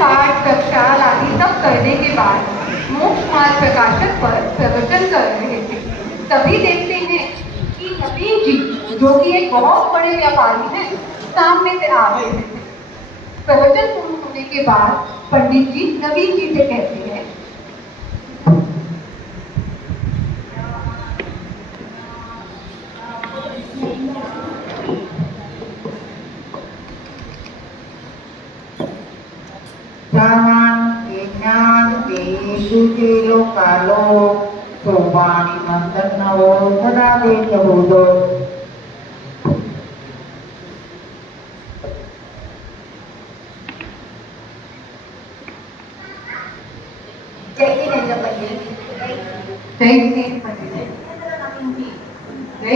पाठ प्रक्षाल आदि सब करने के बाद मोक्ष मार्ग प्रकाशक पर प्रवचन कर रहे थे। तभी देखते हैं कि नवीन जी, जो कि एक बहुत बड़े व्यापारी हैं, सामने से आ रहे थे। प्रवचन पूर्ण होने के बाद पंडित जी नवीन जी से कहते हैं, कालो सोपानी मंदन नवो सदा दे जबूदो। जय श्री पंडित जी। जय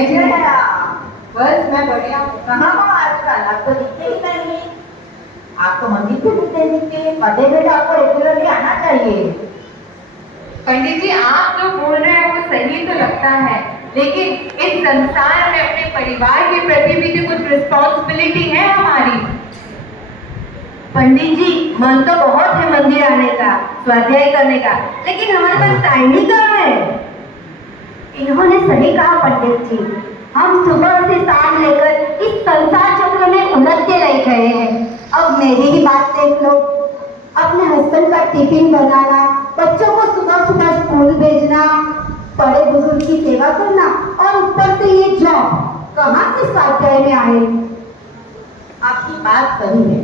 श्री। बस मैं बढ़िया हूँ। कहाँ हो आजकल? आप तो दिखते ही नहीं। आप तो मंदिर पे दिखते दिखते पते बेटा, आपको रेगुलरली आना चाहिए। पंडित जी, आप जो बोल रहे हैं वो सही तो लगता है, लेकिन इस संसार में अपने परिवार के प्रति भी तो कुछ रिस्पॉन्सिबिलिटी है हमारी। पंडित जी, मन तो बहुत है मंदिर आने का, स्वाध्याय करने का, लेकिन हमारे पास टाइम ही कहाँ है। इन्होंने सही कहा पंडित जी, हम सुबह से शाम लेकर इस संसार चक्र में उलझते रह गए हैं। अब मेरी ही बात देख लो, अपने हस्बैंड का टिफिन बनाना, बच्चों को सुबह सुबह स्कूल भेजना, बड़े बुजुर्ग की सेवा करना, और ऊपर से ये जॉब, कहाँ से स्वाध्याय में आए। आपकी बात सही है।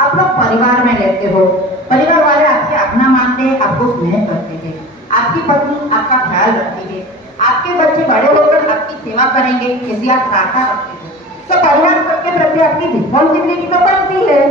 आप लोग परिवार में रहते हो, परिवार वाले आपके अपना मानते हैं, आपको स्नेह करते हैं, आपकी पत्नी आपका ख्याल रखती है, आपके बच्चे बड़े होकर आपकी सेवा करेंगे, यदि आप आशा रखते हो तो परिवार के प्रति आपकी रिस्पॉन्सिबिलिटी तो बनती है।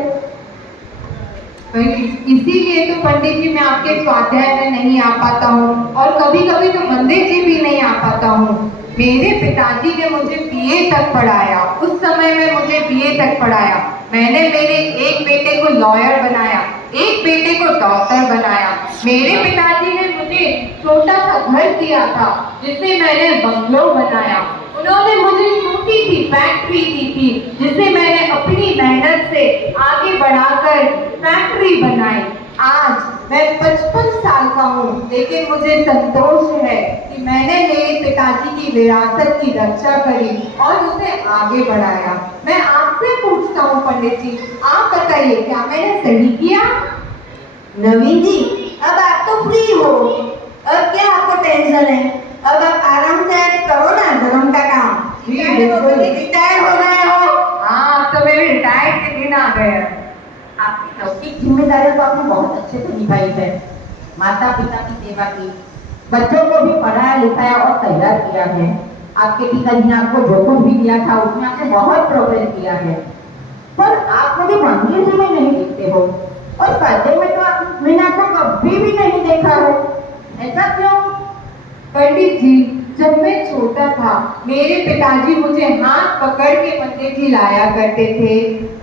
इसीलिए तो पंडित जी मैं आपके स्वाध्याय में नहीं आ पाता हूँ, और कभी कभी तो मंदिर जी भी नहीं आ पाता हूँ। मेरे पिताजी ने मुझे बीए तक पढ़ाया, उस समय में मुझे बीए तक पढ़ाया। मैंने मेरे एक बेटे को लॉयर बनाया, एक बेटे को डॉक्टर बनाया। मेरे पिताजी ने मुझे छोटा सा घर दिया था, जिसे मैंने बंगलो बनाया। उन्होंने मुझे छोटी सी फैक्ट्री दी थी, जिसे मैंने अपनी मेहनत से आगे बढ़ाकर फैक्ट्री बनाई। आज मैं 55 साल का हूँ, लेकिन मुझे संतोष है कि मैंने मेरे पिताजी की विरासत की रक्षा करी और उसे आगे बढ़ाया। मैं आपसे पूछता हूँ पंडित जी, आप बताइए क्या मैंने सही किया? नवीन जी, अब आप तो फ्री हो, अब क्या आपको टेंशन है? अब आप आराम से करो ना धर्म का काम। रिटायर हो गए हो। हाँ, अब तो मेरे रिटायर के दिन आ गए हैं। आपकी लौकिक जिम्मेदारियां तो आपने बहुत अच्छे से निभाई है। माता पिता की सेवा की, बच्चों को भी पढ़ाया लिखाया और तैयार किया है। आपके पिताजी ने आपको जो कुछ भी दिया था उसमें आपने बहुत प्रोग्रेस किया है, पर आप कभी मंदिर में नहीं दिखते हो, और स्वाध्याय में तो मैंने आपको कभी भी नहीं देखा है। ऐसा क्यों? पंडित जी, जब मैं छोटा था, मेरे पिताजी मुझे हाथ पकड़ के पंडित जी लाया करते थे।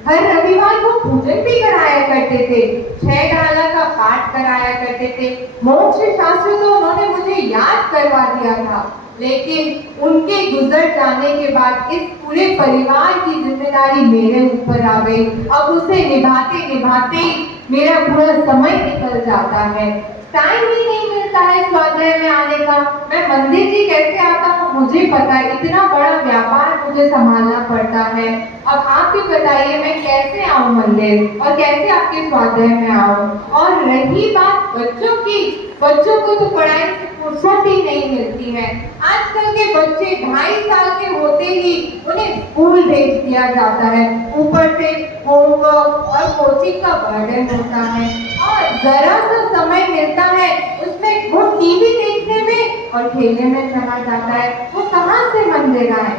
हर रविवार को पूजन भी कराया करते थे, 6 डाला का पाठ कराया करते थे। मोक्ष शास्त्र तो उन्होंने मुझे याद करवा दिया था, लेकिन उनके गुजर जाने के बाद इस पूरे परिवार की जिम्मेदारी मेरे ऊपर आ गई। अब उसे निभाते निभाते मेरा पूरा समय निकल जाता है, टाइम ही नहीं मिलता है स्वाध्याय में आने का। मैं मंदिर जी कैसे आता हूँ मुझे पता है, इतना बड़ा व्यापार मुझे संभालना पड़ता है। अब आप भी बताइए मैं कैसे आऊँ मंदिर और कैसे आपके स्वाध्याय में आऊँ। और रही बात बच्चों की, बच्चों को तो पढ़ाई से फुर्सत ही नहीं मिलती है। आजकल के बच्चे 2.5 साल के होते ही उन्हें स्कूल भेज दिया जाता है, ऊपर से होमवर्क और कोचिंग का बर्डन होता है, और जरा सा समय मिलता है उसमें वो टीवी देखने में और खेलने में चला जाता है। वो कहाँ से मन दे रहा है?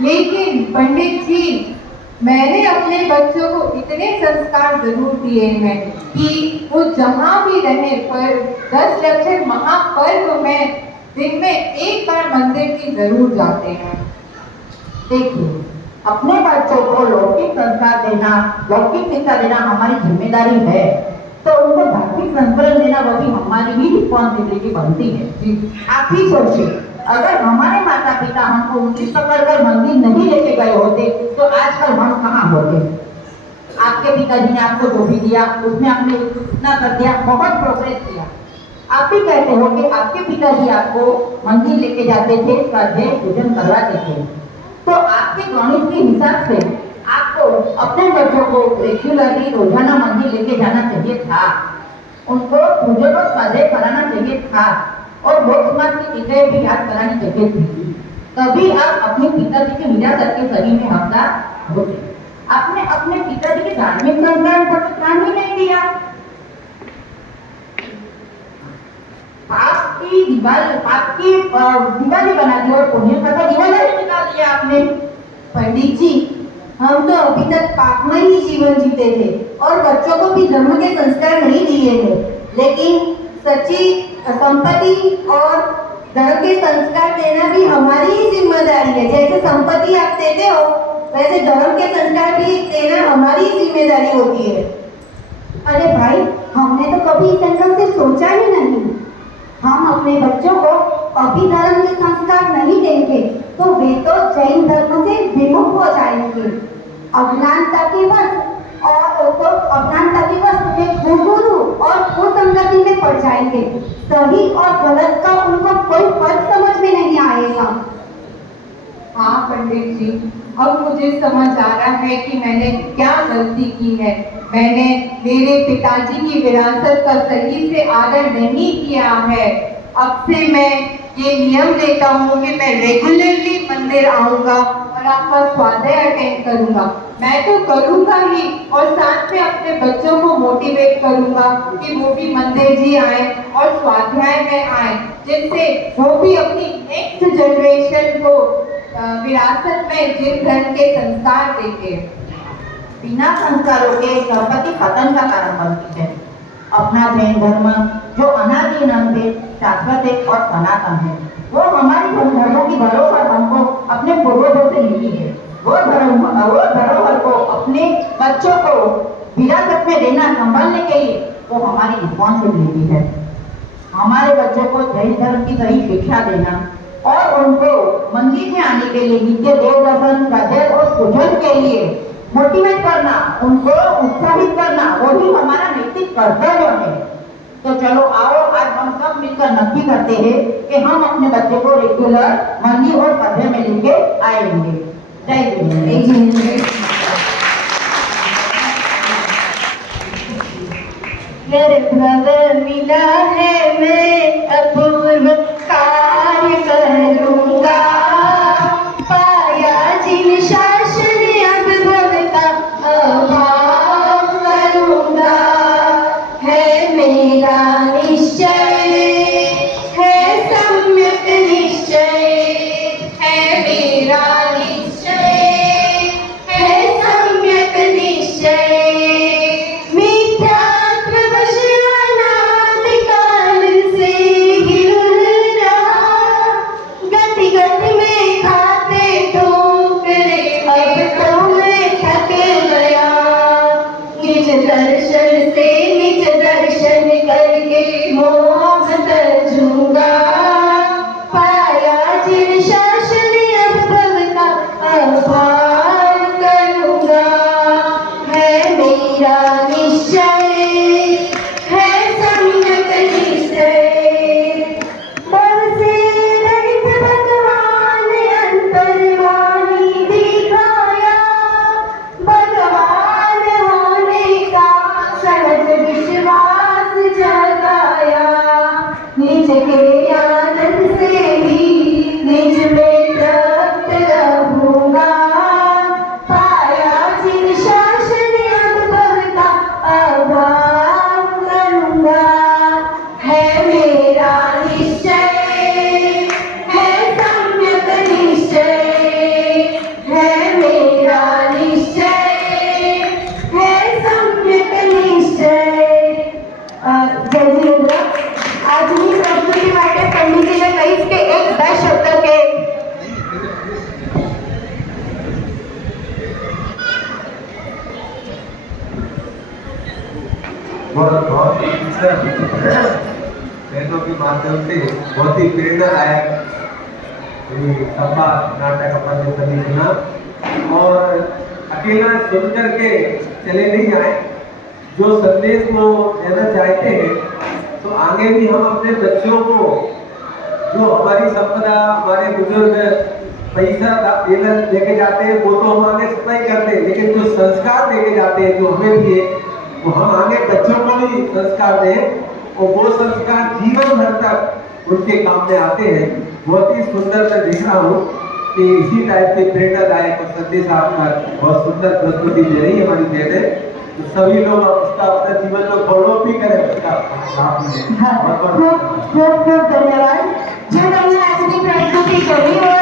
लेकिन पंडित जी, मैंने अपने बच्चों को इतने संस्कार जरूर दिए हैं कि वो जहाँ भी रहे, पर 10 लक्षर महापर्व में दिन में एक बार मंदिर की जरूर जाते हैं। देखिए, अपने बच्चों को लौकिक संस्कार देना, लौकिक शिक्षा देना हमारी जिम्मेदारी है, तो उनको धार्मिक संस्करण देना वो भी हमारी ही रिस्पॉन्सिबिलिटी बनती है। आप ही सोचिए, अगर हमारे माता पिता हमको उंगली पकड़कर मंदिर नहीं लेके गए होते तो आजकल हम कहाँ होते। आपके पिताजी ने आपको जो भी दिया उसमें आपने इतना कर दिया, बहुत प्रोग्रेस किया। आप भी कहते हो कि आपके पिताजी आपको मंदिर लेके जाते थे, स्वाध्याय पूजन करवाते थे, तो आपके गणित के हिसाब से आपको अपने बच्चों को रेगुलरली रोजाना मंदिर लेके जाना चाहिए था, उनको पूजन और स्वाध्याय कराना चाहिए था और बहुत समाज की चीजें भी याद करानी चाहिए थी। तभी आप अपने पिताजी के विरासत के सभी में हकदार होते। आपने अपने पिताजी के धार्मिक संस्कार पर ध्यान ही नहीं दिया। पाप की दिवाली बना दी और पुण्य का दिवाला ही निकाल दिया आपने। पंडित जी, हम तो अभी तक पापमय ही जीवन जीते थे और बच्चों को भी धर्म के संस्कार नहीं दिए थे, लेकिन सच्ची संपत्ति और धर्म के संस्कार देना भी हमारी ही जिम्मेदारी है। जैसे संपत्ति आप देते हो, वैसे धर्म के संस्कार भी देना हमारी ही जिम्मेदारी होती है। अरे भाई, हमने तो कभी इस एंगल से सोचा ही नहीं। हम अपने बच्चों को अभी धर्म के संस्कार नहीं देंगे तो वे तो जैन धर्म से विमुख हो जाएंगे। अज्ञानता के बस वे कुगुरु और कुसंगति में पड़ जाएंगे। सही और गलत का उनको कोई फर्क समझ में नहीं आएगा। हाँ पंडित जी, अब मुझे समझ आ रहा है कि मैंने क्या गलती की है। मैंने मेरे पिताजी की विरासत का सही से आदर नहीं किया है। अब से मैं ये नियम लेता हूँ कि मैं रेगुलरली मंदिर आऊँगा और आपका स्वाध्याय अटेंड करूँगा। मैं तो करूँगा ही और साथ में अपने बच्चों को मोटिवेट करूँगा कि वो भी मंदिर जी आए और स्वाध्याय में आए, जिससे वो भी अपनी नेक्स्ट जनरेशन को विरासत में जिन धर्म के संस्कार देते हैं। बिना संस्कारों के संपत्ति पतन का कारण बनती है। अपना जैन धर्म जो अनादि अनंत है, शाश्वत है और सनातन है, वो हमारी धर्मों की धरोहर हमको अपने पूर्वजों से मिली है। वो धरोहर को अपने बच्चों को विरासत में देना, संभालने के लिए वो हमारी रिस्पॉन्सिबिलिटी है। हमारे बच्चों को जैन धर्म की सही शिक्षा देना और उनको मंदिर में आने के लिए, नित्य देव दर्शन, स्वाध्याय और पूजन के लिए मोटिवेट करना, उनको उत्साहित करना, वही हमारा नैतिक कर्तव्य है। तो चलो आओ, आज हम सब मिलकर नक्की करते हैं कि हम अपने बच्चे को रेगुलर मंदिर और स्वाध्याय में लेके आएंगे। जय जिनेंद्र। गर्भ मिला है, मैं अपूर्व कार्य करूँगा। पाया जिन शासन अनुभव का अभाव करूँगा। है मेरा निश्चय, है सम्यक निश्चय, है मेरा निश्चय, है सम्यक निश्चय। दर्शन से निज दर्शन करके मोह तजूंगा। पाया जिन शासन अनुभव का अभाव करूंगा। है मेरा निश्चय, है सम्यक निश्चय। बल से रहित भगवान अंतर्वाणी दिखाया। भगवान सहज विश्वास जगाया। निज के आनंद से ही निज में तृप्त रहूंगा। पाया जिन शासन अनुभव का अभाव करूंगा। है मेरा निश्चय, है सम्यक निश्चय, है मेरा निश्चय, है सम्यक निश्चय। जय जिनेंद्र, આજની પ્રસ્તુતિ માટે પંડિતજીને કહીશ કે 1-10 શબ્દ કે बहुत ही बहनों के माध्यम से बहुत ही प्रेरणादायक संवाद नाटक अपन ने सभी सुना और अकेला सुन करके चले नहीं जाए। जो संदेश को देना चाहते हैं तो आगे भी हम अपने बच्चों को, जो हमारी संपदा, हमारे बुजुर्ग पैसा लेके जाते हैं वो तो हम आगे सप्लाई करते हैं, लेकिन जो संस्कार लेके जाते हैं जो हमें दिए वो हम आगे बच्चों को भी संस्कार दें और वो संस्कार जीवन भर तक उनके काम में आते हैं। बहुत ही सुंदर मैं देख रहा हूँ कि इसी टाइप के प्रेरणादायक और संदेश आपका बहुत सुंदर प्रस्तुति दे रही है हमारी बहनें। तो सभी लोग उसका अपने जीवन में फॉलो भी करें उसका ખૂબ ખૂબ ધન્યવાદ. જે તમને આજની પ્રસ્તુતિ કરી હોય